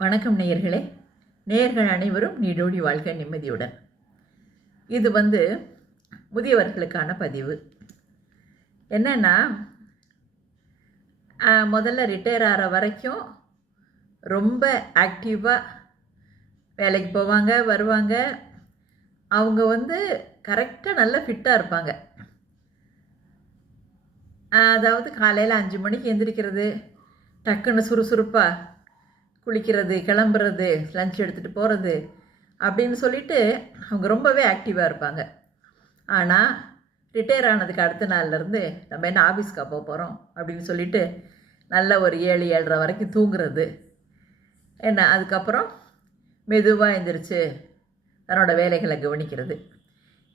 வணக்கம் நேயர்களே. நேயர்கள் அனைவரும் நீடோடி வாழ்க்கை நிம்மதியுடன். இது வந்து முதியவர்களுக்கான பதிவு. என்னென்னா முதல்ல ரிட்டையர் ஆகிற வரைக்கும் ரொம்ப ஆக்டிவாக வேலைக்கு போவாங்க வருவாங்க. அவங்க வந்து கரெக்டாக நல்லா ஃபிட்டாக இருப்பாங்க. அதாவது காலையில் அஞ்சு மணிக்கு எந்திரிக்கிறது டக்குன்னு சுறுசுறுப்பாக குளிக்கிறது கிளம்புறது லஞ்ச் எடுத்துகிட்டு போகிறது அப்படின்னு சொல்லிட்டு அவங்க ரொம்பவே ஆக்டிவாக இருப்பாங்க. ஆனால் ரிட்டையர் ஆனதுக்கு அடுத்த நாள்லேருந்து நம்ம என்ன ஆஃபீஸ்க்கா போக போகிறோம் அப்படின்னு சொல்லிட்டு நல்ல ஒரு ஏழு ஏழரை வரைக்கும் தூங்குறது. என்ன அதுக்கப்புறம் மெதுவாக எழுந்திரிச்சு தன்னோட வேலைகளை கவனிக்கிறது.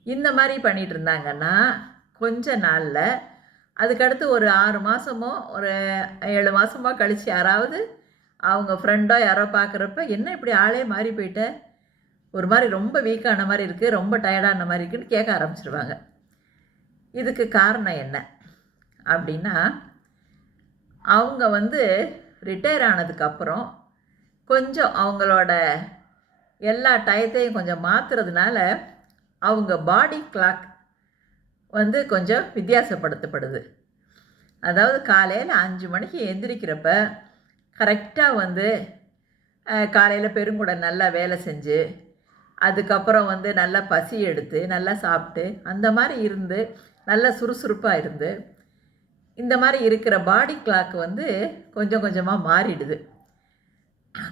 இந்த மாதிரி பண்ணிகிட்டு இருந்தாங்கன்னா கொஞ்ச நாளில் அதுக்கடுத்து ஒரு ஆறு மாதமோ ஒரு ஏழு மாதமோ கழித்து யாராவது அவங்க ஃப்ரெண்டோ யாரோ பார்க்குறப்ப என்ன இப்படி ஆளே மாறி போயிட்ட? ஒரு மாதிரி ரொம்ப வீக்கான மாதிரி இருக்குது ரொம்ப டயர்டான மாதிரி இருக்குன்னு கேட்க ஆரம்பிச்சிருவாங்க. இதுக்கு காரணம் என்ன? அப்படின்னா அவங்க வந்து ரிட்டையர் ஆனதுக்கப்புறம் கொஞ்சம் அவங்களோட எல்லா டயத்தையும் கொஞ்சம் மாற்றுறதுனால அவங்க பாடி கிளாக் வந்து கொஞ்சம் வித்தியாசப்படுத்தப்படுது. அதாவது காலையில் அஞ்சு மணிக்கு எந்திரிக்கிறப்ப கரெக்டாக வந்து காலையில் பெருங்குட நல்லா வேலை செஞ்சு அதுக்கப்புறம் வந்து நல்லா பசி எடுத்து நல்லா சாப்பிட்டு அந்த மாதிரி இருந்து நல்லா சுறுசுறுப்பாக இருந்து இந்த மாதிரி இருக்கிற பாடி கிளாக் வந்து கொஞ்சம் கொஞ்சமாக மாறிடுது.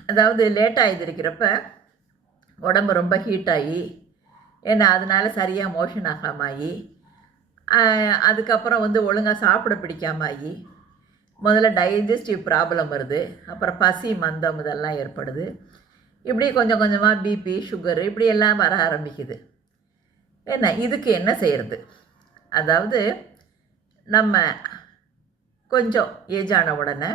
அதாவது லேட்டாக எந்திரிக்கிறப்ப உடம்பு ரொம்ப ஹீட் ஆகி ஏன்னா அதனால் சரியாக மோஷன் ஆகாம ஆகி அதுக்கப்புறம் வந்து ஒழுங்காக சாப்பிட பிடிக்காம ஆகி முதல்ல டைஜஸ்டிவ் ப்ராப்ளம் வருது அப்புறம் பசி மந்தம் இதெல்லாம் ஏற்படுது. இப்படி கொஞ்சம் கொஞ்சமாக பிபி சுகர் இப்படி எல்லாம் வர ஆரம்பிக்குது. என்ன? இதுக்கு என்ன செய்கிறது அதாவது நம்ம கொஞ்சம் ஏஜ் ஆன உடனே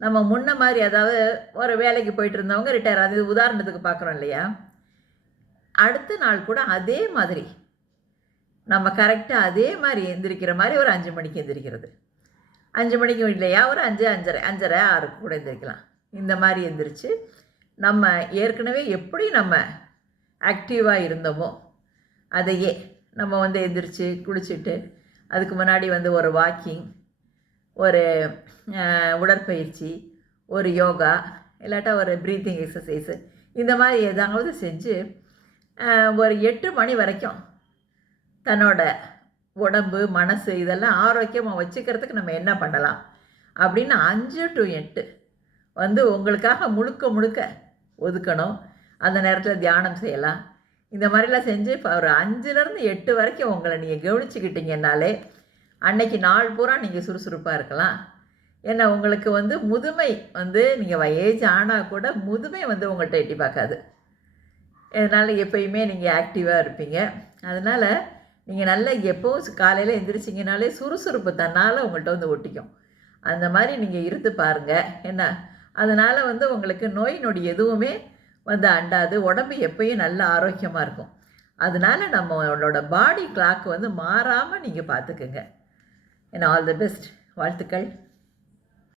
நம்ம முன்ன மாதிரி அதாவது ஒரு வேலைக்கு போயிட்டு இருந்தவங்க ரிட்டையர் அது உதாரணத்துக்கு பார்க்குறோம் இல்லையா? அடுத்த நாள் கூட அதே மாதிரி நம்ம கரெக்டாக அதே மாதிரி எந்திரிக்கிற மாதிரி ஒரு அஞ்சு மணிக்கு எந்திரிக்கிறது. அஞ்சு மணிக்கு இல்லையா? ஒரு அஞ்சு அஞ்சரை அஞ்சரை ஆறுக்கு கூட எந்திரிக்கலாம். இந்த மாதிரி எந்திரிச்சு நம்ம ஏற்கனவே எப்படி நம்ம ஆக்டிவாக இருந்தோமோ அதையே நம்ம வந்து எந்திரிச்சு குளிச்சுட்டு அதுக்கு முன்னாடி வந்து ஒரு வாக்கிங் ஒரு உடற்பயிற்சி ஒரு யோகா இல்லாட்டா ஒரு ப்ரீத்திங் எக்ஸசைஸு இந்த மாதிரி ஏதாவது செஞ்சு ஒரு எட்டு மணி வரைக்கும் தன்னோட உடம்பு மனசு இதெல்லாம் ஆரோக்கியமாக வச்சுக்கிறதுக்கு நம்ம என்ன பண்ணலாம்? அப்படின்னு அஞ்சு டு எட்டு வந்து உங்களுக்காக முழுக்க முழுக்க ஒதுக்கணும். அந்த நேரத்தில் தியானம் செய்யலாம். இந்த மாதிரிலாம் செஞ்சு இப்போ ஒரு அஞ்சுலேருந்து எட்டு வரைக்கும் உங்களை நீங்கள் கவனிச்சுக்கிட்டீங்கன்னாலே அன்னைக்கு நாள் பூரா நீங்கள் சுறுசுறுப்பாக இருக்கலாம். ஏன்னா உங்களுக்கு வந்து முதுமை வந்து நீங்கள் ஏஜ் ஆனால் கூட முதுமை வந்து உங்கள்கிட்ட எட்டி பார்க்காது. இதனால் எப்பயுமே நீங்கள் ஆக்டிவாக இருப்பீங்க. அதனால் நீங்கள் நல்லா எப்போவும் காலையில் எந்திரிச்சிங்கனாலே சுறுசுறுப்பு தன்னால் உங்கள்கிட்ட வந்து ஒட்டிக்கும். அந்த மாதிரி நீங்கள் இருந்து பாருங்கள் என்ன? அதனால் வந்து உங்களுக்கு நோய் நொடி எதுவுமே வந்து அண்டாது. உடம்பு எப்பயும் நல்ல ஆரோக்கியமாக இருக்கும். அதனால நம்மளோட பாடி கிளாக் வந்து மாறாமல் நீங்கள் பார்த்துக்குங்க ஏன்னா ஆல் தி பெஸ்ட் வாழ்த்துக்கள்.